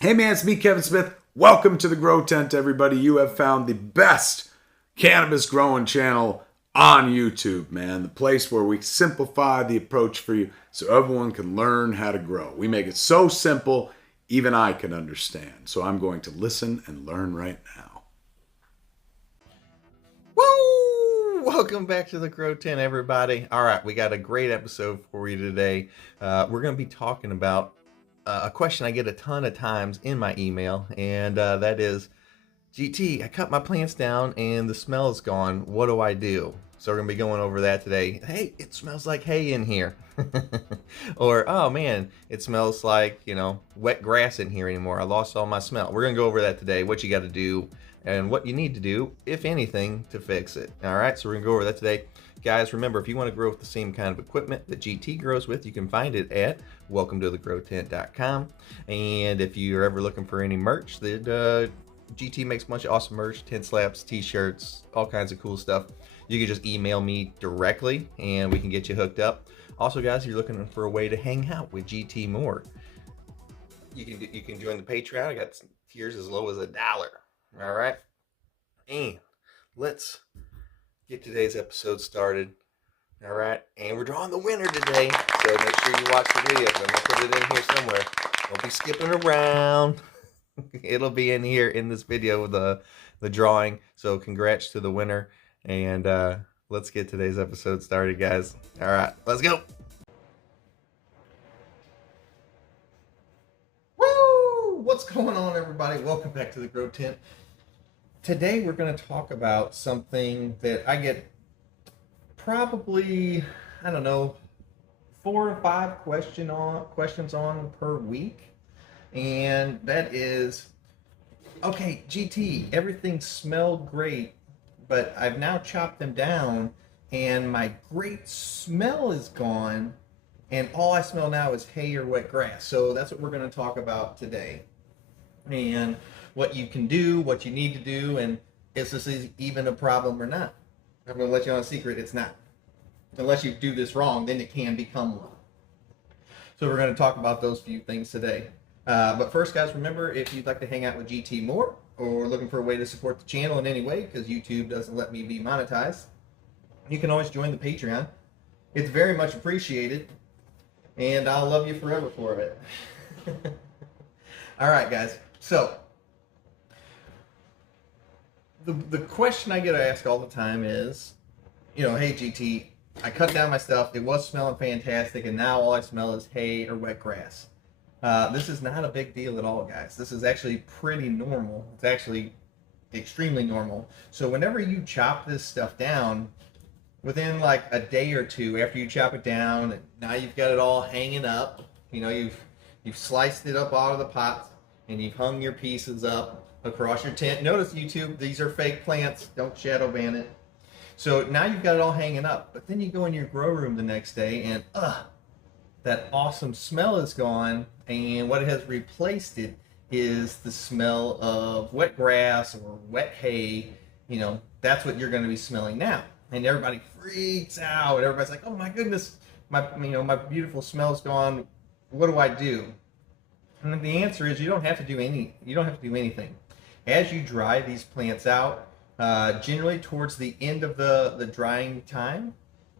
Hey man, it's me, Kevin Smith. Welcome to the Grow Tent, everybody. You have found the best cannabis growing channel on YouTube, man. The place where we simplify the approach for you so everyone can learn how to grow. We make it so simple, even I can understand. So I'm going to listen and learn right now. Woo! Welcome back to the Grow Tent, everybody. All right, we got a great episode for you today. We're going to be talking about a question I get a ton of times in my email, and that is, GT, I cut my plants down and the smell is gone. What do I do? So we're going to be going over that today. Hey, it smells like hay in here. Or, oh man, it smells like, wet grass in here anymore. I lost all my smell. We're going to go over that today, what you got to do and what you need to do, if anything, to fix it. All right, so we're going to go over that today. Guys, remember, if you want to grow with the same kind of equipment that GT grows with, you can find it at welcometothegrowtent.com. And if you're ever looking for any merch, that GT makes a bunch of awesome merch, tent slaps, t-shirts, all kinds of cool stuff. You can just email me directly and we can get you hooked up. Also, guys, if you're looking for a way to hang out with GT more, you can join the Patreon. I got tiers as low as $1. All right, and let's get today's episode started. All right, and we're drawing the winner today, so make sure you watch the video. I'm gonna put it in here somewhere. Don't be skipping around. It'll be in here in this video, the drawing. So congrats to the winner, and let's get today's episode started, guys. All right, let's go. Woo! What's going on, everybody? Welcome back to the Grow Tent. Today we're going to talk about something that I get probably, I don't know, 4 or 5 questions on per week. And that is, okay, GT, everything smelled great, but I've now chopped them down and my great smell is gone and all I smell now is hay or wet grass. So that's what we're going to talk about today. And what you can do, what you need to do, and if this is even a problem or not. I'm going to let you know a secret, it's not. Unless you do this wrong, then it can become one. So we're going to talk about those few things today. But first, guys, remember, if you'd like to hang out with GT more, or looking for a way to support the channel in any way, because YouTube doesn't let me be monetized, you can always join the Patreon. It's very much appreciated, and I'll love you forever for it. All right, guys. So the question I get asked all the time is, hey GT, I cut down my stuff. It was smelling fantastic, and now all I smell is hay or wet grass. This is not a big deal at all, guys. This is actually pretty normal. It's actually extremely normal. So whenever you chop this stuff down, within like a day or two after you chop it down, now you've got it all hanging up. You've sliced it up out of the pot, and you've hung your pieces up across your tent. Notice, YouTube, these are fake plants. Don't shadow ban it. So now you've got it all hanging up. But then you go in your grow room the next day, and that awesome smell is gone. And what has replaced it is the smell of wet grass or wet hay. That's what you're going to be smelling now. And everybody freaks out. Everybody's like, "Oh my goodness, my beautiful smell's gone. What do I do?" And the answer is you don't have to do anything. As you dry these plants out, generally towards the end of the drying time,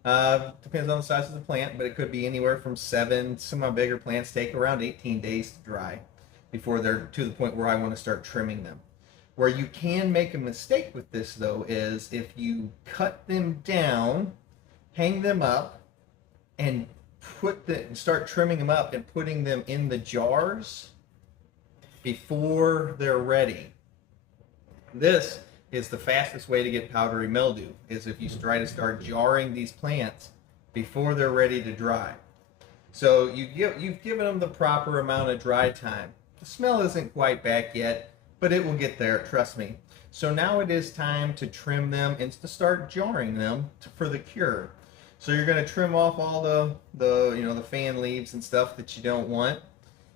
depends on the size of the plant, but it could be anywhere from 7. Some of my bigger plants take around 18 days to dry before they're to the point where I want to start trimming them. Where you can make a mistake with this, though, is if you cut them down, hang them up, and start trimming them up and putting them in the jars before they're ready. This is the fastest way to get powdery mildew, is if you try to start jarring these plants before they're ready to dry. So you've given them the proper amount of dry time. The smell isn't quite back yet, but it will get there, trust me. So now it is time to trim them and to start jarring them for the cure. So you're going to trim off all the fan leaves and stuff that you don't want,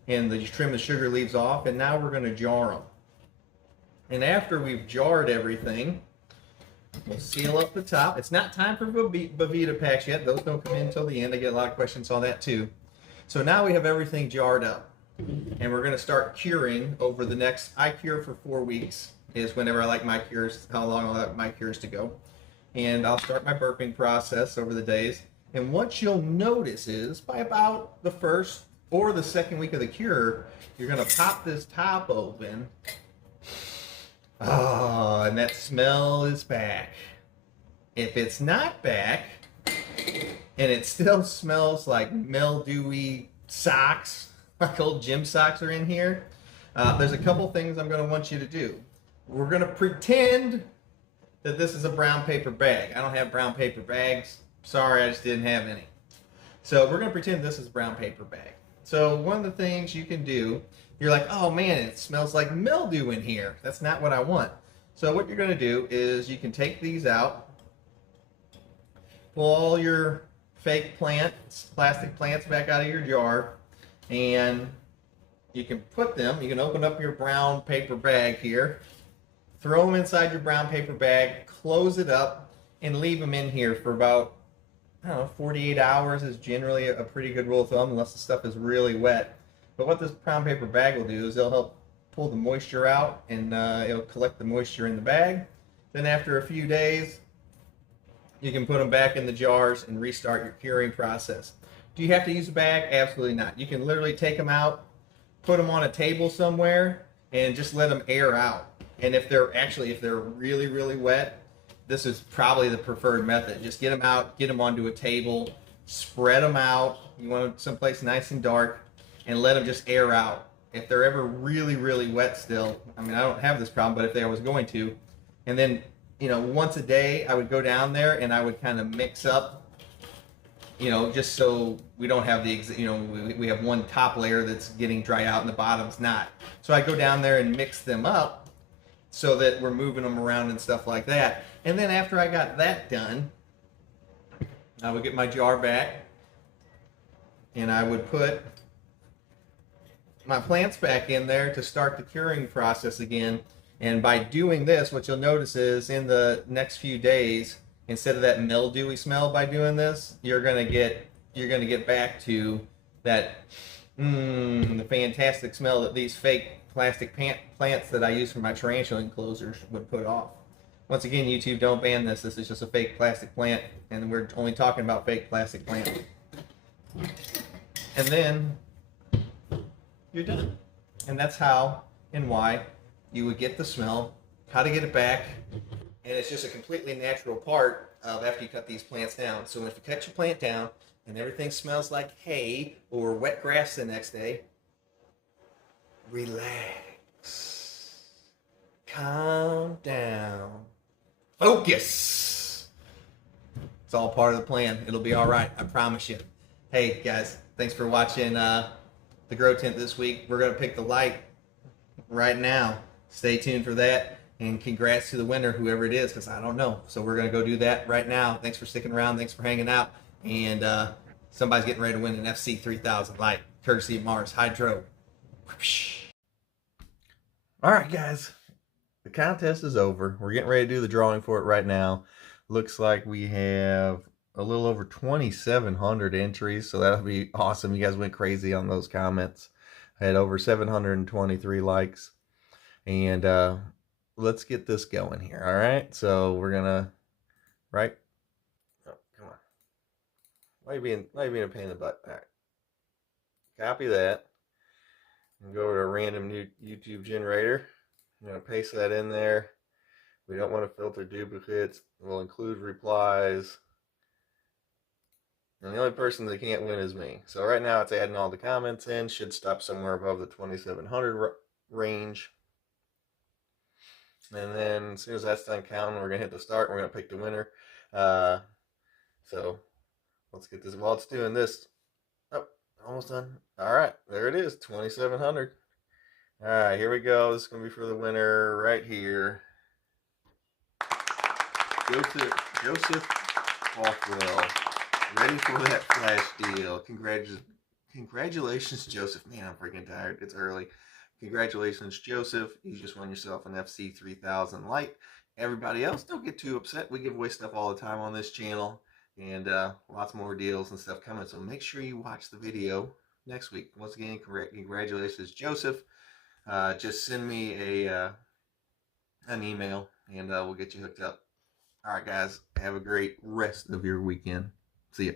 and you trim the sugar leaves off, and now we're going to jar them. And after we've jarred everything, we'll seal up the top. It's not time for Bovita packs yet. Those don't come in until the end. I get a lot of questions on that too. So now we have everything jarred up. And we're going to start curing over the next, I cure for 4 weeks is whenever I like my cures, how long I like my cures to go. And I'll start my burping process over the days. And what you'll notice is by about the first or the second week of the cure, you're going to pop this top open. Oh, and that smell is back. If it's not back, and it still smells like mildewy socks, like old gym socks are in here, there's a couple things I'm going to want you to do. We're going to pretend that this is a brown paper bag. I don't have brown paper bags. Sorry, I just didn't have any. So we're going to pretend this is a brown paper bag. So one of the things you can do, you're like, oh man, it smells like mildew in here. That's not what I want. So what you're going to do is you can take these out, pull all your fake plants, plastic plants back out of your jar, and you can put them, you can open up your brown paper bag here, throw them inside your brown paper bag, close it up, and leave them in here for about, I don't know, 48 hours is generally a pretty good rule of thumb unless the stuff is really wet. But what this brown paper bag will do is it'll help pull the moisture out, and it'll collect the moisture in the bag. Then after a few days, you can put them back in the jars and restart your curing process. Do you have to use a bag? Absolutely not. You can literally take them out, put them on a table somewhere, and just let them air out. And if they're really, really wet, this is probably the preferred method. Just get them out, get them onto a table, spread them out. You want them someplace nice and dark, and let them just air out. If they're ever really, really wet still, I mean, I don't have this problem, but if I was going to, and then, you know, once a day, I would go down there and I would kind of mix up, you know, just so we don't have the, you know, we have one top layer that's getting dry out and the bottom's not. So I go down there and mix them up so that we're moving them around and stuff like that. And then after I got that done, I would get my jar back and I would put my plants back in there to start the curing process again. And by doing this, what you'll notice is in the next few days, instead of that mildewy smell by doing this, you're gonna get back to that the fantastic smell that these fake plastic plants that I use for my tarantula enclosures would put off. Once again, YouTube, don't ban this. This is just a fake plastic plant, and we're only talking about fake plastic plants. And then you're done. And that's how and why you would get the smell, how to get it back, and it's just a completely natural part of after you cut these plants down. So if you cut your plant down and everything smells like hay or wet grass the next day, relax, calm down, focus. It's all part of the plan. It'll be all right, I promise you. Hey guys, thanks for watching the Grow Tent this week. We're gonna pick the light right now. Stay tuned for that, and congrats to the winner, whoever it is, because I don't know. So we're gonna go do that right now. Thanks for sticking around. Thanks for hanging out. And somebody's getting ready to win an FC3000 light, courtesy of Mars Hydro. All right, guys, the contest is over. We're getting ready to do the drawing for it right now. Looks like we have a little over 2,700 entries, so that'll be awesome. You guys went crazy on those comments. I had over 723 likes. And let's get this going here. All right, so we're gonna oh, come on, why are you being a pain in the butt? All right, copy that and go over to a random new YouTube generator. I'm gonna paste that in there. We don't want to filter duplicates. We'll include replies, and the only person that can't win is me. So right now it's adding all the comments in. Should stop somewhere above the 2,700 range. And then as soon as that's done counting, we're going to hit the start. And we're going to pick the winner. So let's get this. While it's doing this. Oh, almost done. All right. There it is. 2,700. All right. Here we go. This is going to be for the winner right here. Joseph Bothwell. Ready for that flash deal. Congratulations, Joseph. Man, I'm freaking tired. It's early. Congratulations, Joseph. You just won yourself an FC3000 light. Everybody else, don't get too upset. We give away stuff all the time on this channel, and lots more deals and stuff coming. So make sure you watch the video next week. Once again, congratulations, Joseph. Just send me an email, and we'll get you hooked up. All right, guys. Have a great rest of your weekend. See ya.